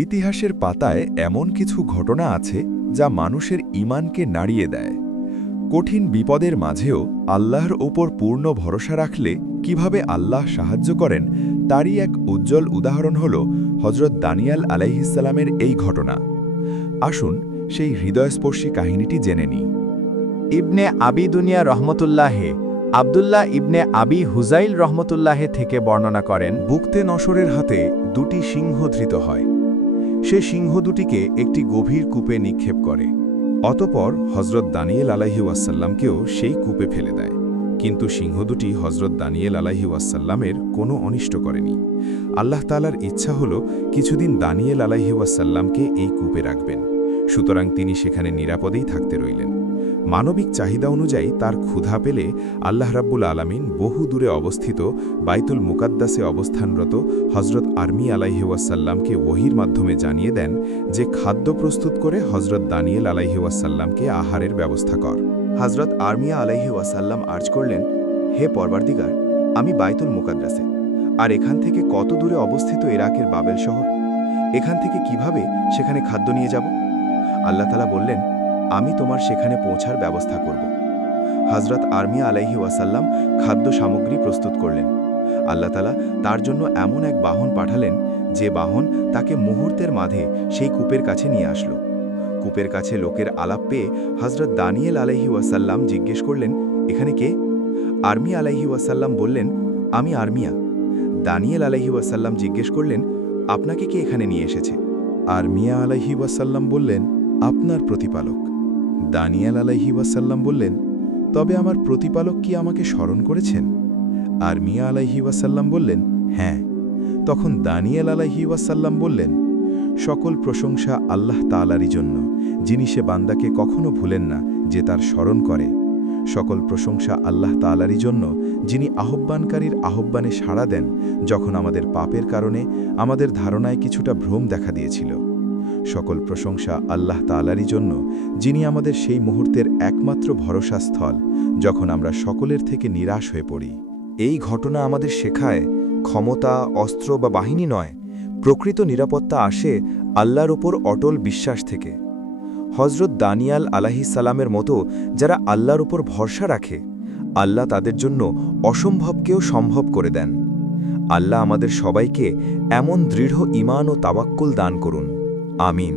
ইতিহাসের পাতায় এমন কিছু ঘটনা আছে যা মানুষের ঈমানকে নাড়িয়ে দেয়। কঠিন বিপদের মাঝেও আল্লাহর ওপর পূর্ণ ভরসা রাখলে কিভাবে আল্লাহ সাহায্য করেন তারই এক উজ্জ্বল উদাহরণ হল হজরত দানিয়াল আলাইহিসসালামের এই ঘটনা। আসুন সেই হৃদয়স্পর্শী কাহিনীটি জেনে নিই। ইবনে আবি দুনিয়া রহমতুল্লাহে আবদুল্লাহ ইবনে আবি হুজাইল রহমতুল্লাহে থেকে বর্ণনা করেন, বুকতে নসরের হাতে দুটি সিংহ ধৃত হয়। সে সিংহ দুটিকে একটি গভীর কূপে নিক্ষেপ করে। অতপর হজরত দানিয়েল আলাইহি ওয়াসাল্লামকেও সেই কূপে ফেলে দেয়, কিন্তু সিংহ দুটি হজরত দানিয়েল আলাইহি ওয়াসাল্লামের কোনো অনিষ্ট করেনি। আল্লাহ তাআলার ইচ্ছা হল কিছুদিন দানিয়েল আলাইহি ওয়াসাল্লামকে এই কূপে রাখবেন, সুতরাং তিনি সেখানে নিরাপদেই থাকতে রইলেন। মানবিক চাহিদা অনুযায়ী তার ক্ষুধা পেলে আল্লাহ রাব্বুল আলামিন বহু দূরে অবস্থিত বাইতুল মুকাদ্দাসে অবস্থানরত হজরত আরমি আলাইহি ওয়াসাল্লামকে ওহির মাধ্যমে জানিয়ে দেন যে খাদ্য প্রস্তুত করে হজরত দানিয়েল আলাইহি ওয়াসাল্লামকে আহারের ব্যবস্থা কর। হজরত আরমিয়া আলাইহি ওয়াসাল্লাম আর্জ করলেন, হে পরওয়ারদিগার, আমি বাইতুল মুকাদ্দাসে, আর এখান থেকে কত দূরে অবস্থিত ইরাকের বাবেল শহর, এখান থেকে কিভাবে সেখানে খাদ্য নিয়ে যাব? আল্লাহ তাআলা বললেন, আমি তোমার সেখানে পৌঁছার ব্যবস্থা করব। হজরত আরমিয়া আলাইহি ওয়াসাল্লাম খাদ্য সামগ্রী প্রস্তুত করলেন। আল্লাহ তাআলা তার জন্য এমন এক বাহন পাঠালেন যে বাহন তাকে মুহূর্তের মাঝে সেই কূপের কাছে নিয়ে আসলো। কূপের কাছে লোকের আলাপ পেয়ে হজরত দানিয়েল আলাইহি ওয়াসাল্লাম জিজ্ঞেস করলেন, এখানে কে? আরমিয়া আলাইহি ওয়াসাল্লাম বললেন, আমি আরমিয়া। দানিয়েল আলাইহি ওয়াসাল্লাম জিজ্ঞেস করলেন, আপনাকে কে এখানে নিয়ে এসেছে? আরমিয়া আলাইহি ওয়াসাল্লাম বললেন, আপনার প্রতিপালক। দানিয়েল আলাইহি ওয়াসাল্লাম বললেন, তবে আমার প্রতিপালক কি আমাকে স্মরণ করেছেন? আরমিয়া আলাইহি ওয়াসাল্লাম বললেন, হ্যাঁ। তখন দানিয়েল আলাইহি ওয়াসাল্লাম বললেন, সকল প্রশংসা আল্লাহ তাআলারই জন্য, যিনি সে বান্দাকে কখনো ভুলেন না যে তার স্মরণ করে। সকল প্রশংসা আল্লাহ তাআলারই জন্য, যিনি আহ্বানকারীর আহ্বানে সাড়া দেন যখন আমাদের পাপের কারণে আমাদের ধারণায় কিছুটা ভ্রম দেখা দিয়েছিল। সকল প্রশংসা আল্লাহ তাআলারই জন্য, যিনি আমাদের সেই মুহূর্তের একমাত্র ভরসাস্থল যখন আমরা সকলের থেকে নিরাশ হয়ে পড়ি। এই ঘটনা আমাদের শেখায়, ক্ষমতা, অস্ত্র বা বাহিনী নয়, প্রকৃত নিরাপত্তা আসে আল্লাহর ওপর অটল বিশ্বাস থেকে। হজরত দানিয়াল আলাইহিসসালামের মতো যারা আল্লাহর উপর ভরসা রাখে, আল্লাহ তাদের জন্য অসম্ভবকেও সম্ভব করে দেন। আল্লাহ আমাদের সবাইকে এমন দৃঢ় ঈমান ও তাওয়াক্কুল দান করুন। আমিন।